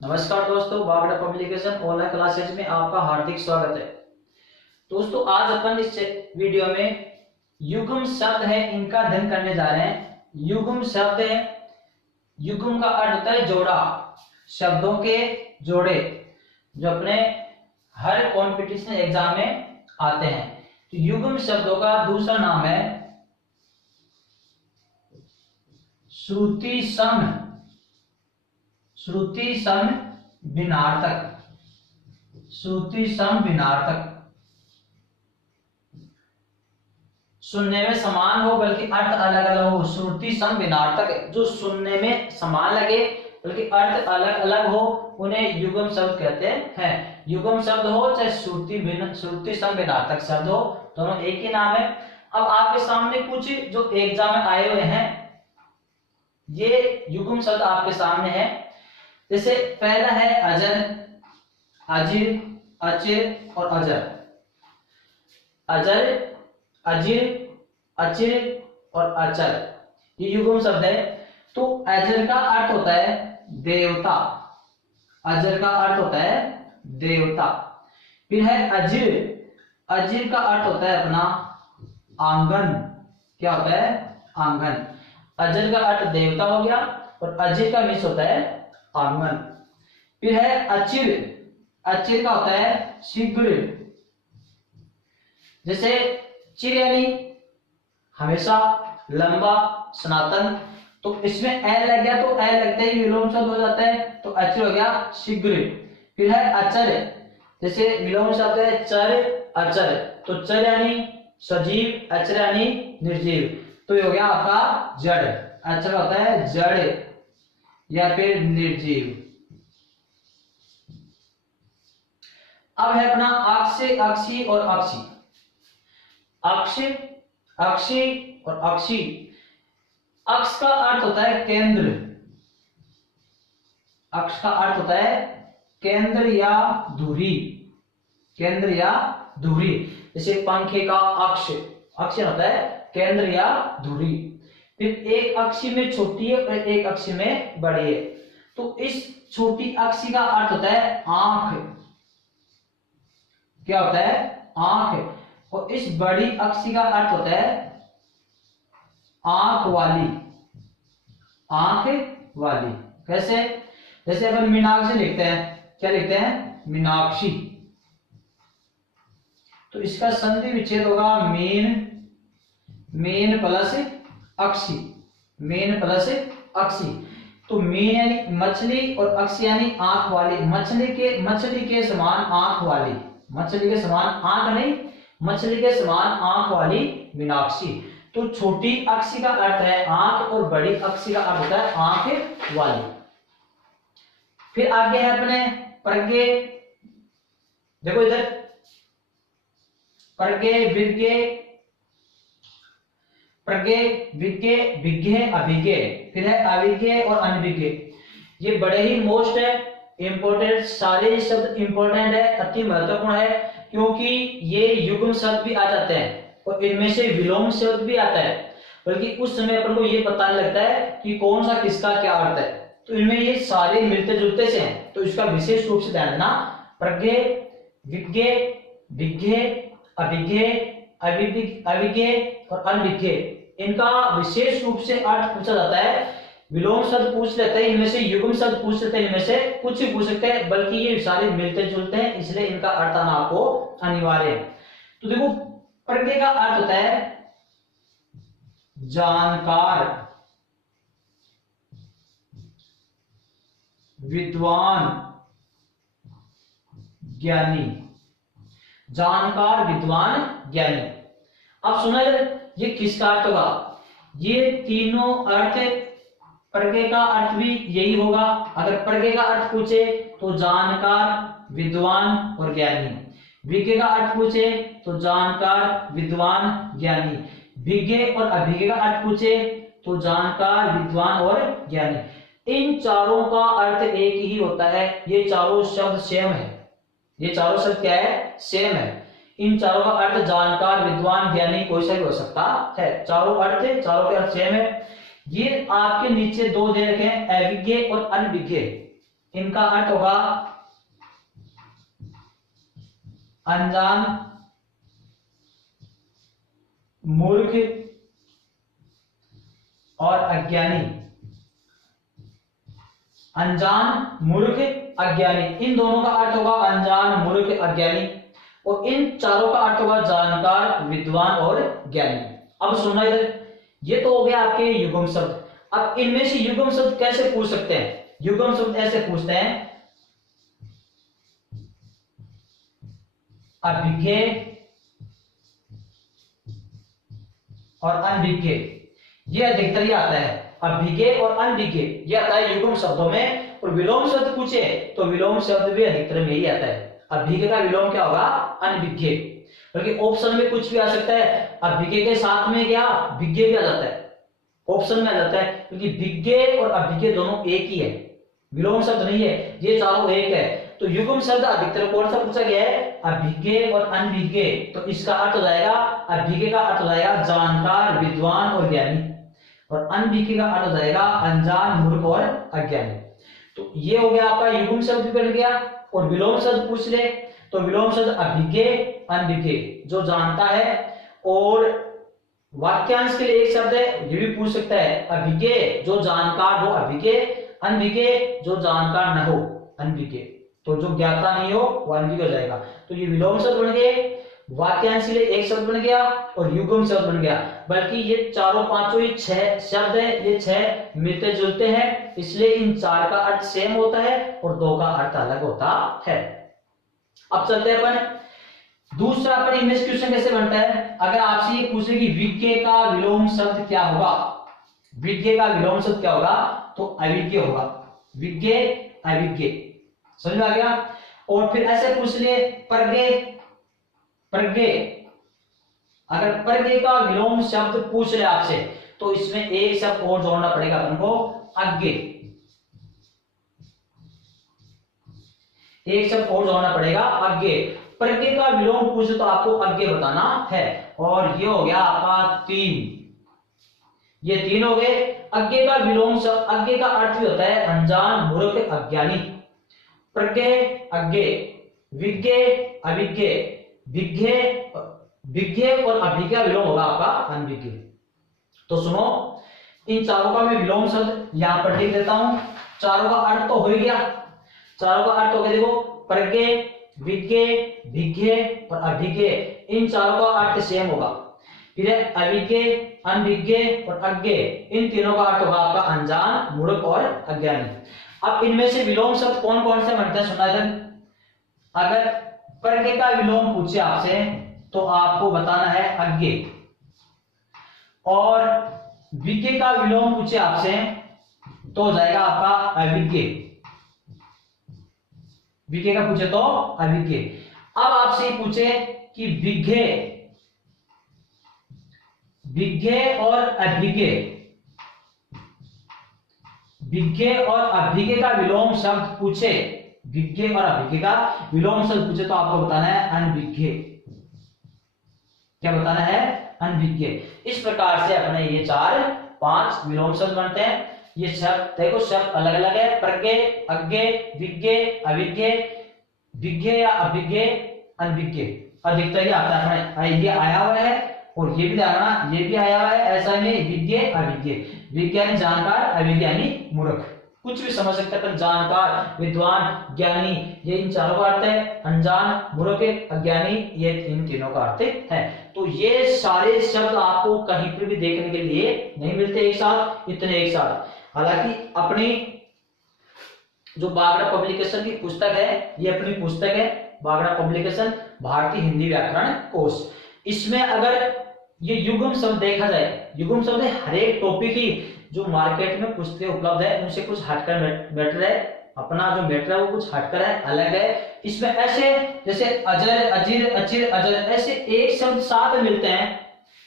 नमस्कार दोस्तों, Bagda publication online classes में आपका हार्दिक स्वागत है। दोस्तों, आज अपन इस वीडियो में युग्म शब्द है इनका अध्ययन करने जा रहे हैं। युग्म शब्द है, युग्म का अर्थ होता है जोड़ा, शब्दों के जोड़े जो अपने हर कॉम्पिटिशन एग्जाम में आते हैं। तो युग्म शब्दों का दूसरा नाम है श्रुति सम, श्रुति सम भिन्नार्थक, श्रुति सम भिन्नार्थक। सुनने में समान हो बल्कि अर्थ अलग अलग हो, श्रुति सम भिन्नार्थक। जो सुनने में समान लगे बल्कि अर्थ अलग अलग हो उन्हें युग्म शब्द कहते हैं। युग्म शब्द हो चाहे श्रुति सम भिन्नार्थक शब्द हो, दोनों एक ही नाम है। अब आपके सामने कुछ जो एग्जाम में आए हुए हैं ये युग्म शब्द आपके सामने है। जैसे पहला है अजर, अजिर, अचिर और अजर। अजर, अजिर, अचिर और अचर ये युग्म शब्द है। तो अजर का अर्थ होता है देवता, अजर का अर्थ होता है देवता। फिर है अजिर, अजिर का अर्थ होता है अपना आंगन। क्या होता है? आंगन। अजर का अर्थ देवता हो गया और अजिर का मिस होता है आंगन। फिर है अचिर, अचिर का होता है शीघ्र। जैसे चिर यानी हमेशा, लंबा, सनातन। तो इसमें एल लग गया तो एल लगते ही विलोम शब्द हो जाता है, तो अचिर हो गया शीघ्र। फिर है अचर, जैसे विलोम शब्द है चर, अचर। तो चर यानी सजीव, अचर यानी निर्जीव। तो ये हो गया आपका जड़। अचर होता है जड़ या फिर निर्जीव। अब है अपना अक्ष, अक्षी और अक्षी। अक्ष, अक्षी और अक्षी। अक्ष का अर्थ होता है केंद्र, अक्ष का अर्थ होता है केंद्र या धुरी, केंद्र या धुरी। जैसे पंखे का अक्ष, अक्ष होता है केंद्र या धुरी। फिर एक अक्षी में छोटी है और एक अक्षी में बड़ी है। तो इस छोटी अक्षी का अर्थ होता है आंख। क्या होता है? आंख। और इस बड़ी अक्षी का अर्थ होता है आंख वाली, आंख वाली। कैसे? जैसे अपन मीनाक्षी लिखते हैं, क्या लिखते हैं? मीनाक्षी। तो इसका संधि विच्छेद होगा मीन, मीन प्लस अक्षी, मीन प्लस अक्षी। तो मीन यानी मछली और अक्षी यानी आंख वाली। मछली के समान आंख वाली, मछली के समान आंख नहीं, मछली के समान आंख वाली मीनाक्षी। तो छोटी अक्षी का अर्थ है आंख और बड़ी अक्षी का अर्थ होता है आंख वाली। फिर आगे है अपने प्रज्ञे। देखो इधर प्रज्ञे, विज्ञे, प्रज्ञे, विज्ञे, विज्ञे, अभिज्ञे। फिर है अभिज्ञे और अनभिज्ञे। ये बड़े ही मोस्ट है इंपोर्टेंट, सारे शब्द इंपोर्टेंट है, अति महत्वपूर्ण है, क्योंकि ये युग्म शब्द भी आ जाते हैं और इनमें से विलोम शब्द भी आता है। बल्कि उस समय अपन को ये पता नहीं लगता है कि कौन सा किसका क्या अर्थ है। तो इनमें ये सारे मिलते जुलते से हैं, तो इसका विशेष रूप से ध्यान देना। प्रज्ञे, विज्ञे, विज्ञे, अभिज्ञे, अभिज्ञे और अनभिज्ञे, इनका विशेष रूप से अर्थ पूछा जाता है। विलोम शब्द पूछ लेते हैं इनमें से, युग्म शब्द पूछ लेते हैं इनमें से, कुछ भी पूछ सकते हैं, बल्कि ये सारे मिलते जुलते हैं, इसलिए इनका अर्थ आना आपको अनिवार्य है। तो देखो प्रज्ञे का अर्थ होता है जानकार, विद्वान, ज्ञानी। जानकार, विद्वान, ज्ञानी। अब सुना ये किसका अर्थ होगा? ये तीनों अर्थ, प्रज्ञे का अर्थ भी यही होगा। अगर प्रज्ञे का अर्थ पूछे तो जानकार, विद्वान और ज्ञानी। विज्ञे का अर्थ पूछे तो जानकार, विद्वान, ज्ञानी। विज्ञे और अभिज्ञे का अर्थ पूछे तो जानकार, विद्वान और ज्ञानी। इन चारों का अर्थ एक ही होता है। ये चारों शब्द सेम है, ये चारों शब्द क्या है? सेम है। इन चारों का अर्थ जानकार, विद्वान, ज्ञानी कोई सा भी हो सकता है। चारों के अर्थ सेम है। ये आपके नीचे दो दे रखे हैं, अविज्ञ और अनविज्ञ। इनका अर्थ होगा अनजान, मूर्ख और अज्ञानी। अनजान, मूर्ख, अज्ञानी, इन दोनों का अर्थ होगा अनजान, मूर्ख, अज्ञानी, और इन चारों का अर्थ होगा जानकार, विद्वान और ज्ञानी। अब सुनना इधर, ये तो हो गया आपके युग्म शब्द। अब इनमें से युग्म शब्द कैसे पूछ सकते हैं? युग्म शब्द ऐसे पूछते हैं, अभिज्ञ और अनभिज्ञ। ये अधिकतर ही आता है, अभिज्ञ और अनभिज्ञ ये आता है युग्म शब्दों में। और विलोम शब्द पूछे तो विलोम शब्द भी अधिकतर में ही आता है। अभिज्ञ का विलोम क्या होगा? अनभिज्ञ। बल्कि ऑप्शन में कुछ भी आ सकता है, अभिज्ञ के साथ में क्या विज्ञ भी आ जाता है, ऑप्शन में आ जाता है, क्योंकि विज्ञ और अभिज्ञ दोनों एक ही है, विलोम शब्द नहीं है, ये चारों एक है। तो युग्म शब्द अधिकतर कौन सा पूछा गया है? अभिज्ञ और अनभिज्ञ। तो इसका अर्थ हो जाएगा, अभिज्ञ का अर्थ हो जाएगा जानकार, विद्वान और ज्ञानी, और अनभिज्ञ का अर्थ हो जाएगा अनजान, मूर्ख और अज्ञानी। तो ये हो गया आपका युग्म शब्द भी बन गया। और विलोम शब्द पूछ ले तो विलोम शब्द अभिज्ञ, अनभिज्ञ, जो जानता है। और वाक्यांश के लिए एक शब्द है, ये भी पूछ सकता है, अभिज्ञ जो जानकार हो अभिज्ञ, अनभिज्ञ जो जानकार न हो अनभिज्ञ। तो जो ज्ञाता नहीं हो वो अनभिज्ञ हो जाएगा। तो ये विलोम शब्द बन गए, वाक्यांश के लिए एक शब्द बन गया और युग्म शब्द बन गया। बल्कि ये चारों पांचों ही 6 शब्द है, ये 6 मिलते जुलते हैं, इसलिए इन 4 का अर्थ सेम होता है और 2 का अर्थ अलग होता है। अब चलते हैं अपन दूसरा, अपन इमेज क्वेश्चन कैसे बनता है। अगर आपसे ये पूछे कि विज्ञ का विलोम शब्द क्या होगा, विज्ञ का विलोम शब्द क्या होगा, तो अविज्ञ होगा। विज्ञ, अविज्ञ, समझ में आ गया। और फिर ऐसे पूछ ले प्रज्ञ, प्रज्ञ, अगर प्रज्ञ का विलोम शब्द पूछ ले आपसे तो इसमें एक शब्द और जोड़ना पड़ेगा अपन को, अज्ञ, एक शब्द और जोड़ना पड़ेगा, अज्ञ। प्रज्ञ का विलोम पूछे तो आपको अज्ञ बताना है। और ये हो गया आपका 3, ये 3 हो गए। अज्ञ का विलोम शब्द, अज्ञ का अर्थ भी होता है अनजान, मूर्ख, अज्ञानी। प्रज्ञ, अज्ञ, विज्ञ, अविज्ञ, विज्ञ, विज्ञ और अभिज्ञ का विलोम होगा आपका अनभिज्ञ। तो सुनो, इन चारों का मैं विलोम शब्द यहां पर लिख देता हूं। चारों का अर्थ तो हो ही गया, चारों का अर्थ हो गया, देखो प्रज्ञ, विज्ञ, विज्ञ और अभिज्ञ, इन चारों का अर्थ सेम होगा। फिर अविज्ञ, अनभिज्ञ और अज्ञ, इन तीनों का अर्थ होगा आपका अनजान, मूर्ख और अज्ञानी। अब इनमें से विलोम शब्द कौन कौन से बनते हैं सुना इधर। अगर प्रज्ञ का विलोम पूछे आपसे तो आपको बताना है अज्ञ, और विज्ञ का विलोम पूछे आपसे तो हो जाएगा आपका अविज्ञ, विज्ञ का पूछे तो अविज्ञ। अब आपसे पूछे कि विज्ञ, विज्ञ और अभिज्ञ, विज्ञ और अभिज्ञ का विलोम शब्द पूछे, विज्ञ और अभिज्ञ का विलोम शब्द पूछे तो आपको बताना है अनभिज्ञ। क्या बताना है? अनभिज्ञ। इस प्रकार से अपने ये 4-5 विलोम शब्द बनते हैं। ये शब्द देखो, शब्द अलग अलग है, प्रज्ञ, अज्ञ, विज्ञ, अविज्ञ, विज्ञ या अभिज्ञ, अनभिज्ञ, अधिकतर ही आता है अपने। ये आया हुआ है और ये भी देखना, ये भी आया हुआ है, ऐसा नहीं, विज्ञ, अविज्ञ, विज्ञानी जानकार, अविज्ञानी मूर्ख, कुछ भी समझ सकते हैं। जानकार, विद्वान, ज्ञानी, ये इन चारों का अर्थ है। अनजान, मूर्ख, अज्ञानी, ये इन तीनों का अर्थ है। तो ये सारे शब्द आपको कहीं पर भी देखने के लिए नहीं मिलते एक साथ, इतने एक साथ। हालांकि अपनी जो बागड़ा पब्लिकेशन की पुस्तक है, ये अपनी पुस्तक है बागड़ा पब्लिकेशन भारतीय हिंदी व्याकरण कोश। इसमें अगर ये युग्म शब्द देखा जाए, युग्म शब्द हर एक टॉपिक ही जो मार्केट में पुस्तकें उपलब्ध है उनसे कुछ हटकर मैटर है, अपना जो मैटर है वो कुछ हटकर है, अलग है। इसमें ऐसे जैसे अजर, अजीर, अचिर, अजर, ऐसे एक शब्द साथ मिलते हैं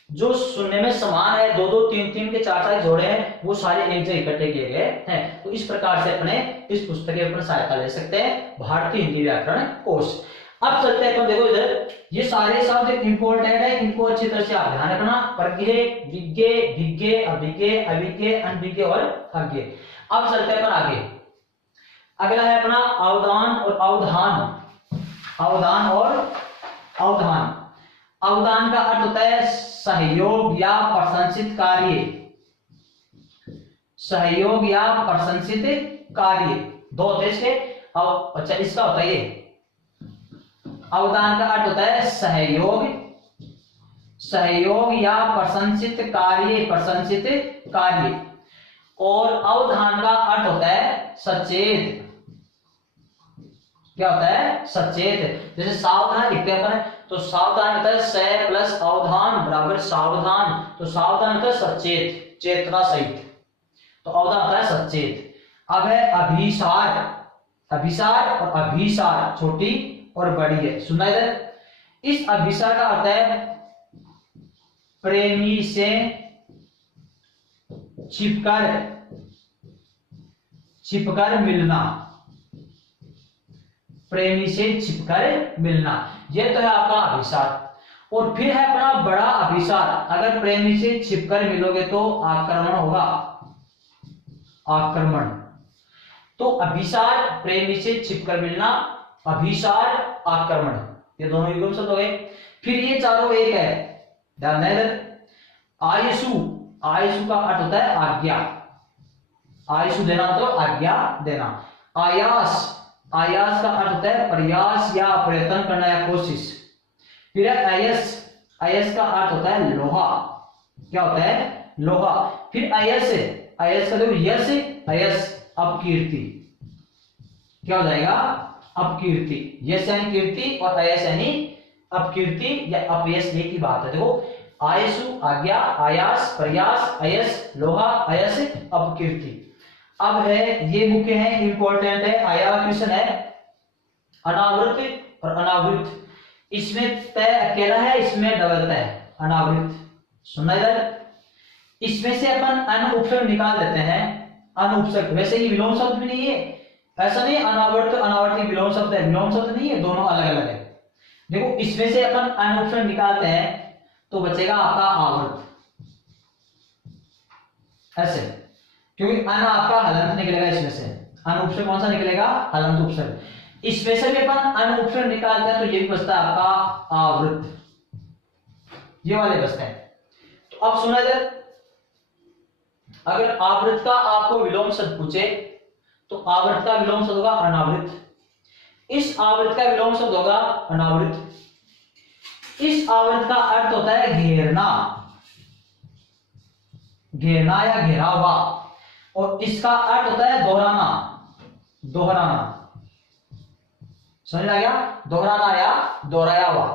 जो सुनने में समान है, 2-2, 3-3 के 4-4 जोड़े हैं, वो सारे एक जगह इकट्ठे किए गए हैं। तो इस प्रकार से अपने इस पुस्तक के ऊपर सहायता ले सकते हैं, भारतीय हिंदी व्याकरण कोश। अब चलते हैं, देखो इधर ये सारे शब्द इंपॉर्टेंट है, इनको अच्छी तरह से आप ध्यान रखना। प्रज्ञ, विज्ञ, विज्ञ, अभिज्ञ, अविज्ञ, अनभिज्ञ और अज्ञ। अब चलते हैं आगे। अगला है अपना अवदान और अवधान। अवदान और अवधान। अवदान का अर्थ होता है सहयोग या प्रशंसित कार्य। सहयोग या प्रशंसित कार्य, दो होते हैं इसके। अच्छा, इसका होता है ये अवदान का अर्थ होता है सहयोग, सहयोग या प्रशंसित कार्य, प्रशंसित कार्य। और अवधान का अर्थ होता है सचेत। क्या होता है? सचेत। जैसे सावधान लिखते हैं अपन, तो सावधान होता है स प्लस अवधान बराबर सावधान। तो सावधान होता है सचेत, चेतना सहित। तो अवधान होता है सचेत। अब है अभिसार। अभिसार और अभिसार छोटी और बड़ी है। सुनना इधर, इस अभिसार का अर्थ है प्रेमी से छिपकर मिलना। प्रेमी से छिपकर मिलना, यह तो है आपका अभिसार। और फिर है अपना बड़ा अभिसार। अगर प्रेमी से छिपकर मिलोगे तो आक्रमण होगा, आक्रमण। तो अभिसार प्रेमी से छिपकर मिलना, अभिसार आक्रमण, ये दोनों युग्म शब्द हो गए। फिर ये चारों एक है, ध्यान दें। आयुषु, आयुषु का अर्थ होता है आज्ञा। आयुषु देना मतलब आज्ञा देना। आयास, आयास का अर्थ होता है प्रयास या प्रयत्न करना या कोशिश। फिर है अयस, अयस का अर्थ होता है लोहा। क्या होता है? लोहा। फिर अयस, अयस का देखो यस, अयस अपकीर्ति। क्या हो जाएगा? अपकीर्ति। यस यानी कीर्ति और अयस यानी अपकीर्ति या अपयश, एक ही बात है। देखो, आयसु आज्ञा, आयास प्रयास, अयस लोहा, अयस अपकीर्ति। अब है ये मुख्य है, इंपॉर्टेंट है, आया क्वेश्चन है अनावृत और अनावृत। इसमें तय अकेला है, इसमें डबल तय अनावृत। सुनना इधर, इसमें से अपन अन उपसर्ग निकाल देते हैं। अन उपसर्ग वैसे ही विलोम शब्द भी नहीं है, ऐसा नहीं अनावर्त अनावर्ती विलोम शब्द है, विलोम शब्द नहीं है, दोनों अलग अलग है। देखो, इसमें से अपन अन उपसर्ग निकालते हैं तो बचेगा आपका आवर्त, ऐसे, क्योंकि अन आपका हलंत निकलेगा। इसमें से अन उपसर्ग कौन सा निकलेगा? हलंत उपसर्ग। इसमें से भी अपन अन उपसर्ग निकालते हैं तो ये भी बचता है आपका आवृत, ये वाले बचते हैं। तो अब सुना जाए, अगर आवृत का आपको विलोम शब्द पूछे तो आवृत का विलोम शब्द होगा अनावृत। इस आवृत का विलोम शब्द होगा अनावृत। इस आवृत का अर्थ होता है घेरना, घेरना या घेरा हुआ। और इसका अर्थ होता है दोहराना, दोहराना। समझ आ गया? दोहराना या दोहराया हुआ।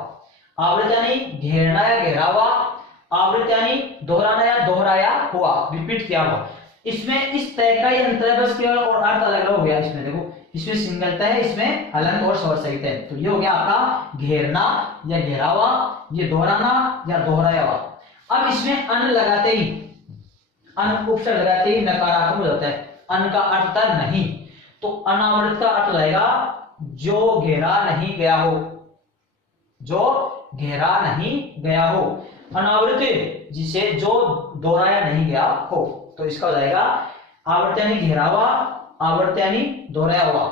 आवृत यानी घेरना या घेरा हुआ, आवृत यानी दोहराना या दोहराया हुआ, रिपीट किया हुआ। इसमें इस तय का ही अंतर है बस, केवल, और अर्थ अलग अलग हो गया। इसमें देखो, इसमें सिंगल तय है, इसमें हलंत और स्वर सहित है। तो ये हो गया आपका घेरना या घेरा हुआ, ये दोहराना या दोहराया हुआ। अब इसमें अन लगाते ही, अन उपसर्ग लगाते ही नकारात्मक हो जाता है। अन का अर्थ होता है नहीं, तो अनावृत का अर्थ रहेगा जो घेरा नहीं गया हो, जो घेरा नहीं गया हो। अनावृत जिसे जो दोहराया नहीं गया हो, तो इसका हो जाएगा आवर्त यानी घेरा हुआ, आवर्त यानी दोहराया हुआ,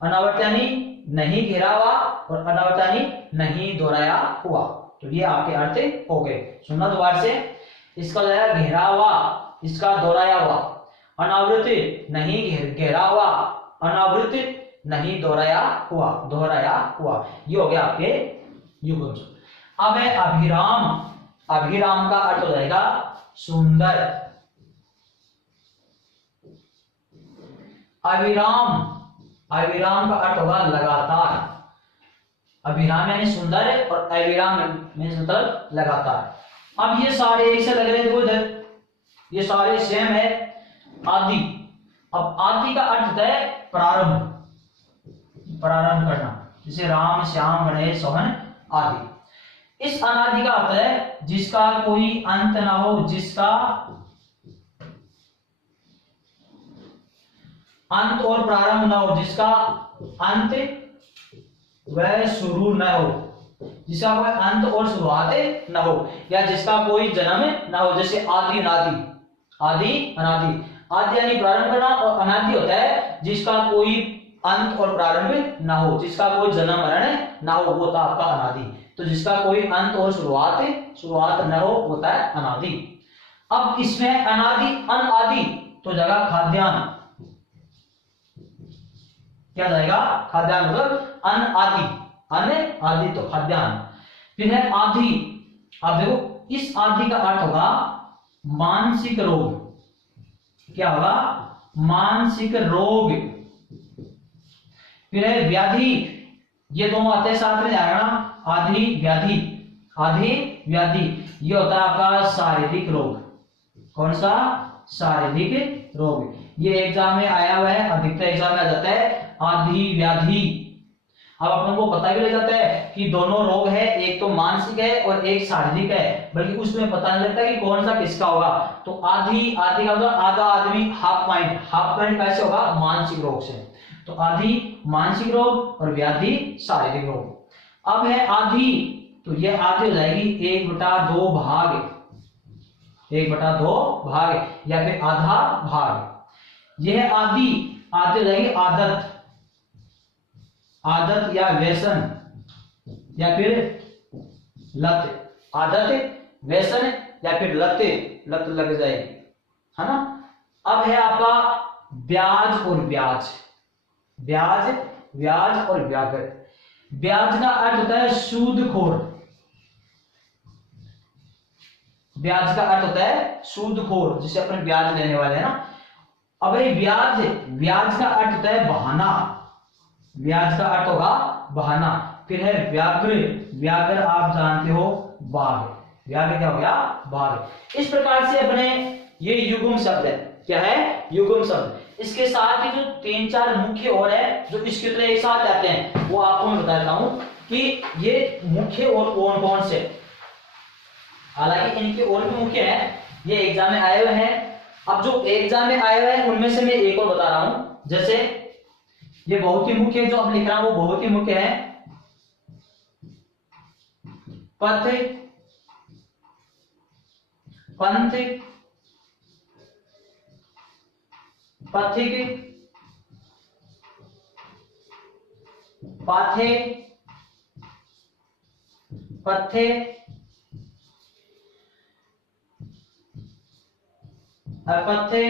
अनावर्त यानी नहीं घेरा हुआ और अनावर्त यानी नहीं दोहराया हुआ। तो ये आपके अर्थ हो गए। सुनना दोबारा से, इसका हो जाएगा घेरा हुआ, इसका दोहराया हुआ, अनावृत नहीं घेरा हुआ, अनावृत नहीं दोहराया हुआ, दोहराया हुआ। ये हो गया आपके युग्म। अब है अभिराम। अभिराम का अर्थ हो जाएगा सुंदर। अविराम, अविराम का अर्थ होगा लगातार। अभिराम यानी सुंदर और अविराम यानी मतलब लगातार। अब ये सारे एक से लग रहे हैं, इधर ये सारे सेम है। आदि, अब आदि का अर्थ होता है प्रारंभ, प्रारंभ करना, जैसे राम श्याम गणेश सोहन आदि। इस अनादि का अर्थ है जिसका कोई अंत ना हो, जिसका अंत और प्रारंभ ना हो, जिसका अंत व शुरू न हो, जिसका कोई अंत और शुरुआत न हो, या जिसका कोई जन्म न हो। जैसे आदि अनादि, आदि अनादि। आदि यानी प्रारंभ करना और अनादि होता है जिसका कोई अंत और प्रारंभ ना हो, जिसका कोई जन्म मरण ना हो, वो होता है आपका अनादि। तो जिसका कोई अंत और शुरुआत न हो होता है अनादि। अब इसमें अनादि अनादि तो जगह खाद्यान्न, क्या जाएगा खाद्यान्न, मतलब अन आदि तो खाद्यान्न। फिर है आदि। अब देखो इस आदि का अर्थ होगा मानसिक रोग, क्या होगा मानसिक रोग। फिर है व्याधि, ये दोनों आते हैं साथ में, जाना आदि व्याधि, आदि व्याधि ये होता है आपका शारीरिक रोग। कौन सा शारीरिक रोग, ये एग्जाम में आया हुआ है, अधिकतर एग्जाम में आ जाता है आदि व्याधि। अब अपन को पता भी लग जाता है कि दोनों रोग है, एक तो मानसिक है और एक शारीरिक है, बल्कि उसमें पता नहीं लगता कि कौन सा किसका होगा। तो आदि आदि का मतलब आधा आदमी हाफ माइंड, हाफ माइंड कैसे होगा मानसिक रोग से। तो आदि मानसिक रोग और व्याधि शारीरिक रोग। अब है आदि, तो ये आदि हो जाएगी 1/2 भाग, 1/2 भाग या फिर आधा भाग। यह आदि, आदि हो जाएगी आदत, आदत या व्यसन या फिर लत, आदत व्यसन या फिर लत, लत लग जाएगी, है ना। अब है आपका ब्याज और ब्याज, ब्याज ब्याज और ब्याज। ब्याज का अर्थ होता है सूदखोर, ब्याज का अर्थ होता है सूदखोर, जिसे अपन ब्याज लेने वाले हैं ना। अब ये ब्याज, ब्याज का अर्थ होता है बहाना, ब्याज का अर्थ होगा बहाना। फिर है व्याघ्र, व्याघ्र आप जानते हो बाघ, व्याघ्र क्या हो गया बाघ। इस प्रकार से अपने ये युग्म शब्द है, क्या है युग्म शब्द। इसके साथ ही जो 3-4 मुख्य और है जो इसके तरह एक साथ आते हैं, वो आपको मैं बताता हूं कि ये मुख्य और कौन कौन से। हालांकि इनके और भी मुख्य है, ये एग्जाम में आए हुए हैं। अब जो एग्जाम में आए हुए हैं उनमें से मैं एक और बता रहा हूं, जैसे ये बहुत ही मुख्य जो अब लिख रहा हूं वो बहुत ही मुख्य है। पथ, पंथ, पथिक, पाथे, पथे, अपथे,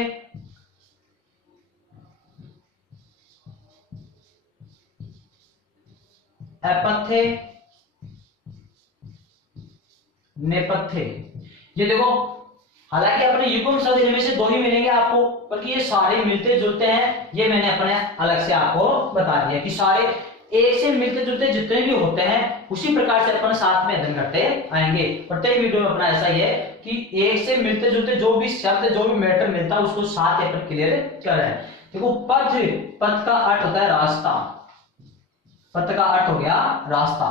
अपथे, नेपथ्य। ये देखो, हालांकि अपने युग्म शब्द इनमें से 2 ही मिलेंगे आपको, बल्कि ये सारे मिलते जुलते हैं। ये मैंने अपने अलग से आपको बता दिया कि सारे एक से मिलते जुलते जितने भी होते हैं उसी प्रकार से अपन साथ में अध्ययन करते आएंगे। प्रत्येक वीडियो में अपना ऐसा ही है कि एक से मिलते जुलते जो भी शब्द जो भी मैटर मिलता है उसको साथ ही अपन क्लियर कर रहे हैं। देखो पथ, पथ का अर्थ होता है रास्ता, पथ का अर्थ हो गया रास्ता।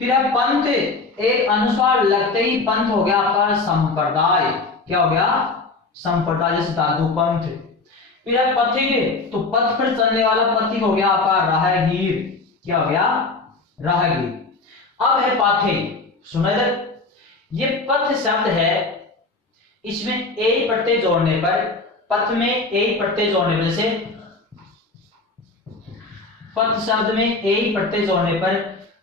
फिर है पंथ, एक अनुस्वार लगते ही पंथ हो गया आपका संप्रदाय, क्या हो गया संप्रदाय, जैसे साधु पंथ। फिर है पथिक, तो पथ पर चलने वाला पथिक हो गया आपका राहगीर, क्या हो गया राहगीर। अब है पाथे, सुना इधर, ये पथ शब्द है, इसमें ए पट्टे जोड़ने पर, पथ में ए पट्टे जोड़ने पर, जैसे पथ शब्द में ए पट्टे जोड़ने पर,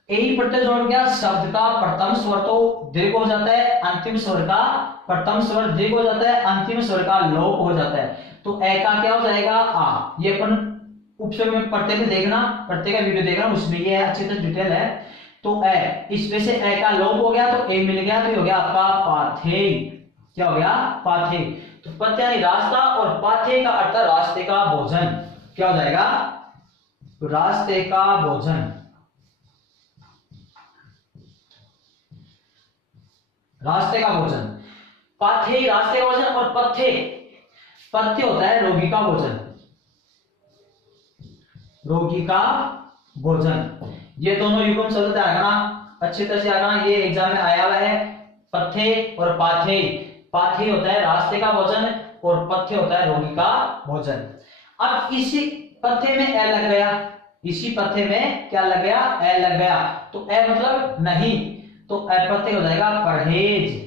ए पट्टे जोड़ गया शब्द का प्रथम स्वर तो दीर्घ हो जाता है, अंतिम स्वर का प्रथम स्वर दीर्घ हो जाता है, अंतिम स्वर का लोप हो जाता है। तो ए का क्या हो जाएगा आ। ये अपन उपसर्ग में पढ़ते में देखना, पढ़ते का वीडियो देखना, उसमें ये अच्छी तरह डिटेल है। तो ए, इसमें से ए का लोप हो गया तो ए मिल गया, तो हो गया आपका पाथे, क्या हो गया पाथे। तो पथ यानी रास्ता और पाथे का अर्थ रास्ते का भोजन, क्या हो जाएगा रास्ते का भोजन, रास्ते का भोजन। पाथे रास्ते का भोजन और पथ्य, पथ्य होता है रोगी का भोजन, रोगी का भोजन। ये दोनों युग्म शब्द आना अच्छी तरह से आना, ये एग्जाम में आया हुआ है। पथ्य और पाथे, पाथे होता है रास्ते का भोजन और पथ्य होता है रोगी का भोजन। अब इसी पथ्य में ए लग गया, इसी पथ्य में क्या लग गया ए लग गया, तो ए मतलब नहीं, तो अपथ्य हो जाएगा परहेज,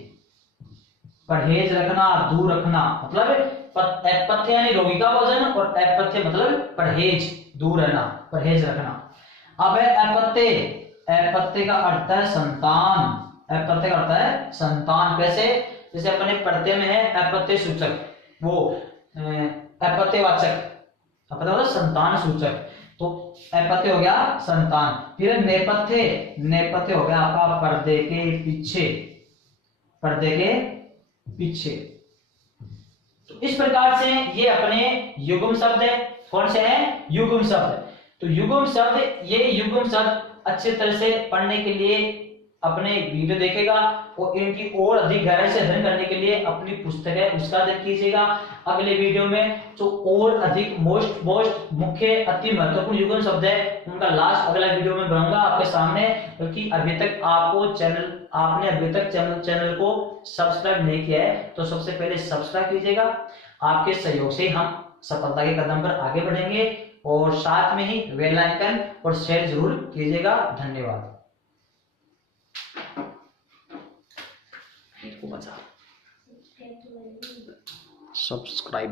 परहेज रखना दूर रखना, मतलब अपत्य यानी रोगी का भोजन, और अपत्य मतलब परहेज, दूर रहना, परहेज रखना। अब है अपत्य। अपत्य का अर्थ है संतान। अपत्य का अर्थ है संतान। कैसे? जैसे अपने पढ़ते में है अपत्य सूचक, वो अपत्यवाचक, अपत्य मतलब संतान सूचक, तो अपत्य हो गया संतान। फिर नेपथ्य। नेपथ्य हो गया आपका पर्दे के पीछे, पर्दे के पीछे। तो इस प्रकार से ये अपने युग्म शब्द है। कौन से हैं? युग्म शब्द। तो युग्म शब्द, ये युग्म शब्द अच्छे तरह से पढ़ने के लिए अपने वीडियो देखेगा, और इनकी और अधिक गहराई से अध्ययन करने के लिए अपनी पुस्तक है उसका अध्ययन कीजिएगा। अगले वीडियो में जो और अधिक मोस्ट मुख्य अति महत्वपूर्ण युग्म शब्द है उनका लास्ट अगला वीडियो में बनाऊंगा आपके सामने। क्योंकि अभी तक आपने अभी तक चैनल को सब्सक्राइब नहीं किया है तो सबसे पहले सब्सक्राइब कीजिएगा। आपके सहयोग से हम सफलता के कदम पर आगे बढ़ेंगे, और साथ में ही बेल आइकन और शेयर जरूर कीजिएगा। धन्यवाद। सब्सक्राइब